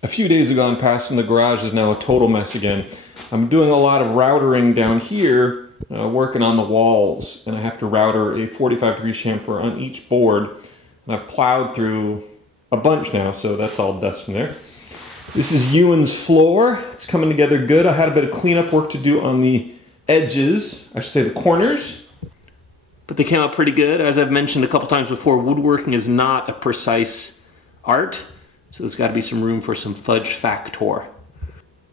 A few days have gone past and the garage is now a total mess again. I'm doing a lot of routering down here, working on the walls, and I have to router a 45-degree chamfer on each board. And I've plowed through a bunch now, so that's all dust from there. This is Ewan's floor. It's coming together good. I had a bit of cleanup work to do on the edges, I should say the corners. But they came out pretty good. As I've mentioned a couple times before, woodworking is not a precise art, so there's got to be some room for some fudge factor.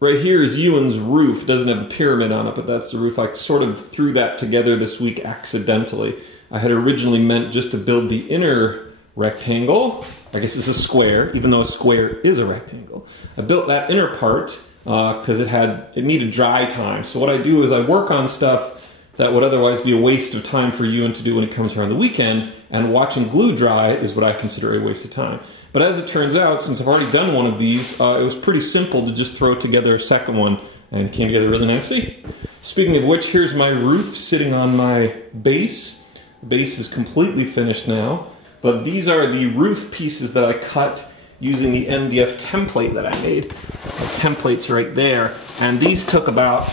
Right here is Ewan's roof. It doesn't have the pyramid on it, but that's the roof. I sort of threw that together this week accidentally. I had originally meant just to build the inner rectangle. I guess it's a square, even though a square is a rectangle. I built that inner part because it needed dry time. So what I do is I work on stuff that would otherwise be a waste of time for Ewan to do when it comes around the weekend, and watching glue dry is what I consider a waste of time. But as it turns out, since I've already done one of these, it was pretty simple to just throw together a second one, and it came together really nicely. Speaking of which, here's my roof sitting on my base. The base is completely finished now, but these are the roof pieces that I cut using the MDF template that I made. The template's right there. And these took about,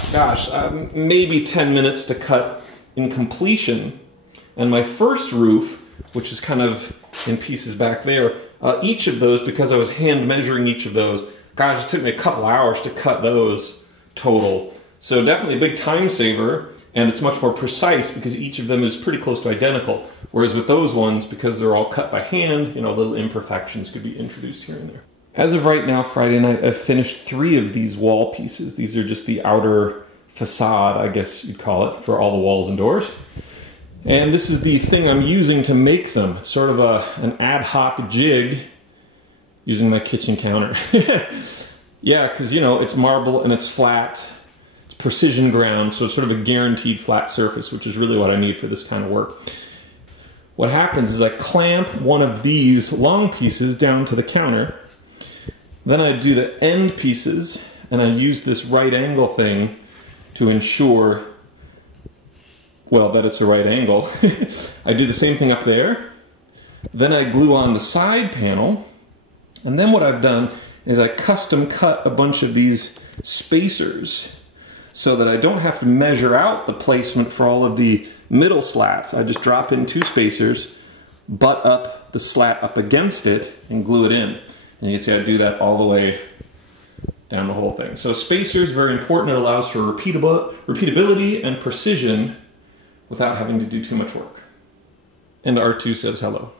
maybe 10 minutes to cut in completion. And my first roof, which is kind of in pieces back there, each of those, because I was hand measuring each of those, it took me a couple hours to cut those total. So definitely a big time saver, and it's much more precise because each of them is pretty close to identical. Whereas with those ones, because they're all cut by hand, little imperfections could be introduced here and there. As of right now, Friday night, I've finished 3 of these wall pieces. These are just the outer facade, I guess you'd call it, for all the walls and doors. And this is the thing I'm using to make them. It's sort of an ad hoc jig using my kitchen counter. Yeah, because, it's marble and it's flat. It's precision ground, so it's sort of a guaranteed flat surface, which is really what I need for this kind of work. What happens is I clamp one of these long pieces down to the counter. Then I do the end pieces, and I use this right angle thing to ensure, that it's a right angle. I do the same thing up there. Then I glue on the side panel. And then what I've done is I custom cut a bunch of these spacers so that I don't have to measure out the placement for all of the middle slats. I just drop in 2 spacers, butt up the slat up against it, and glue it in. And you can see I do that all the way down the whole thing. So spacers, very important. It allows for repeatability and precision without having to do too much work. And R2 says hello.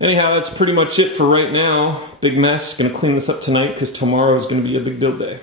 Anyhow, that's pretty much it for right now. Big mess. Gonna clean this up tonight because tomorrow is gonna be a big build day.